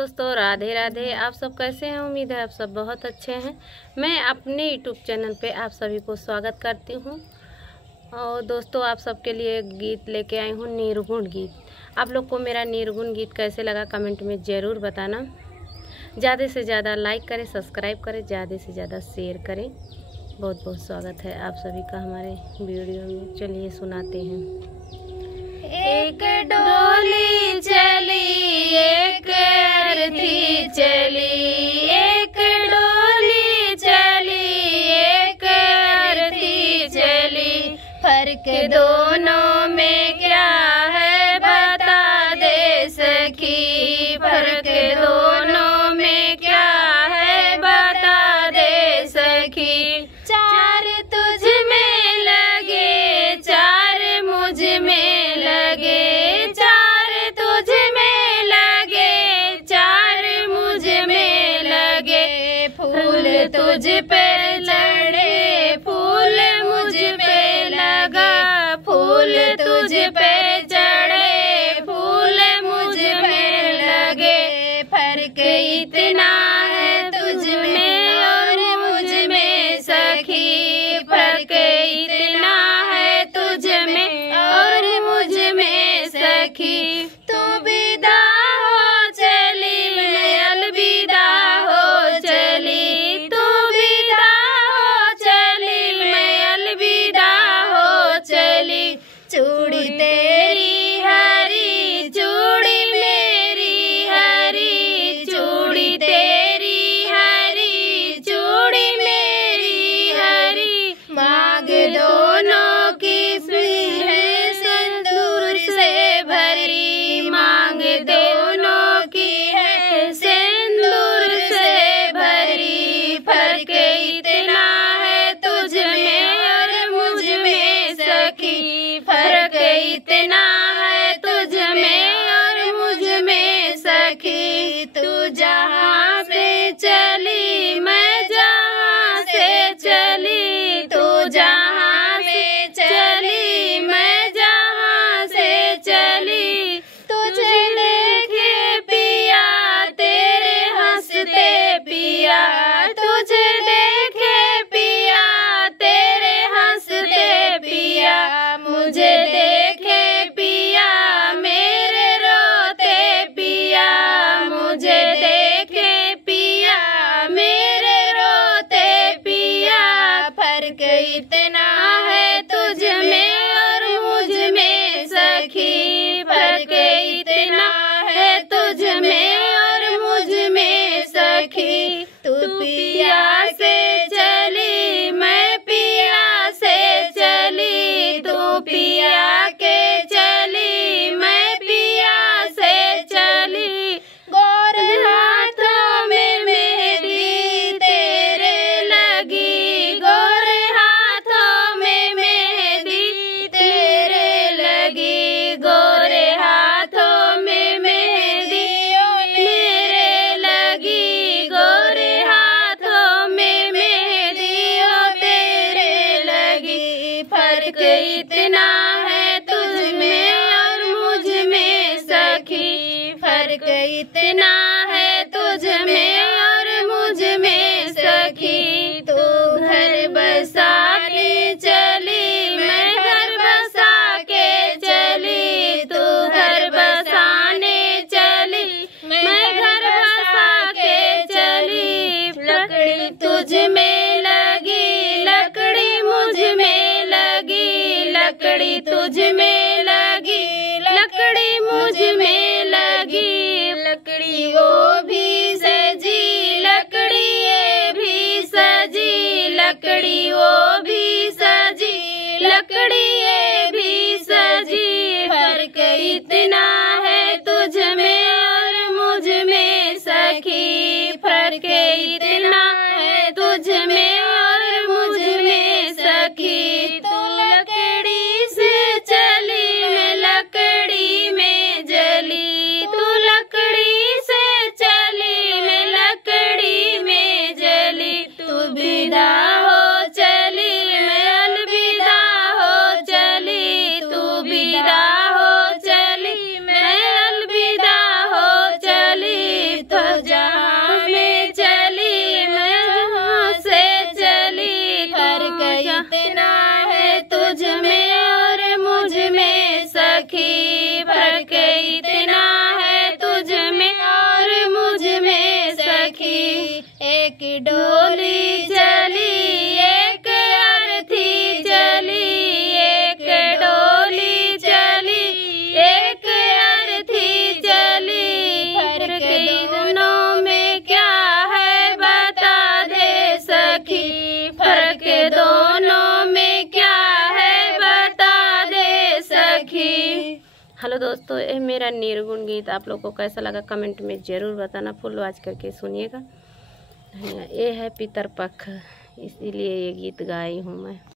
दोस्तों राधे राधे। आप सब कैसे हैं? उम्मीद है आप सब बहुत अच्छे हैं। मैं अपने यूट्यूब चैनल पे आप सभी को स्वागत करती हूँ। और दोस्तों आप सबके लिए एक गीत लेके आई हूँ, निर्गुण गीत। आप लोग को मेरा निर्गुण गीत कैसे लगा कमेंट में ज़रूर बताना। ज़्यादा से ज़्यादा लाइक करें, सब्सक्राइब करें, ज़्यादा से ज़्यादा शेयर करें। बहुत बहुत स्वागत है आप सभी का हमारे वीडियो में। चलिए सुनाते हैं। एक डोली चली, एक अर्थी चली, एक डोली चली, एक अर्थी चली। फर्क दोनों में क्या है बता दे सखी, फर्क दोनों में क्या है बता दे सखी। चार तुझ में लगे, चार मुझ में लगे, चार तुझ में लगे, चार मुझ में लगे। फूल तुझ पे चढ़े, फूल मुझ पे लगा, फूल तुझ पे चढ़े, फूल मुझ में लगे। फर्क इतना है तुझ में और मुझ में सखी, फर्क इतना है तुझ में और मुझ में सखी। तू विदा हो चली, मैं अलविदा हो चली, तू विदा हो चली, मैं अलविदा हो चली। चूड़ी तेरी हरी, चूड़ी मेरी हरी, चूड़ी तेरी हरी, चूड़ी मेरी हरी। मांग दोनों की सुई है सिंदूर से भरी, मांग दोनों की है सिंदूर से भरी। फर्क इतना है तुझ में और मुझ में सखी, फर्क इतना है तुझ में और मुझ में सखी। तू जहाँ से चली, मैं जहाँ से चली, तू जहाँ से चली, मैं जहाँ से चली। तुझे देखे पिया तेरे हंसते पिया, तुझे देखे पिया तेरे हंसते पिया। मुझे देखे पिया मेरे रोते पिया, मुझे देखे पिया मेरे रोते पिया। फर्क इतना है तुझ में और मुझ में सखी, फर्क इतना है तुझ में और मुझ में सखी। तू पिया से चली, मैं पिया से चली, तू पिया के चली, मैं पिया से चली। गोरे हाथों में मेहंदी तेरे लगी, गोरे हाथों में मेहंदी तेरे लगी, गोरे हाथों में मेहंदी मेरे लगी, गोरे हाथों में मेहंदी तेरे लगी। फर्क इतना है तुझ में और मुझ में सखी, फर्क इतना है तुझ में और मुझ में सखी। तू घर बसा के चली, मैं घर बसा के चली, तू घर बसाने चली, मैं घर बसा के चली। लकड़ी तुझ में लगी, लकड़ी मुझ में लगी, लकड़ी तुझ में लगी, लकड़ी मुझ में लगी। लकड़ी वो भी सजी, लकड़ी ये भी सजी, लकड़ी वो भी सजी, लकड़ी ये भी सजी। फर्क इतना है तुझ में और मुझ में सखी, फर्क इतना है तुझ में और मुझ में सखी। तू लकड़ी से चली, मैं लकड़ी में जली, तू लकड़ी से चली, मैं लकड़ी में जली। तू विदा हो चली, मैं अलविदा हो चली, तू विदा हो चली, मैं अलविदा हो चली। तो फर्क इतना है तुझ में और मुझ में सखी। एक डोली चली एक अर्थी चली, एक डोली चली एक अर्थी चली। फर्क दोनों में क्या है बता दे सखी, फर्क दोनों में क्या है बता दे सखी। हेलो दोस्तों, ये मेरा निर्गुण गीत आप लोग को कैसा लगा कमेंट में ज़रूर बताना। फुल वॉच करके सुनिएगा। ये है पितरपक्ष, इसीलिए ये गीत गाई हूँ मैं।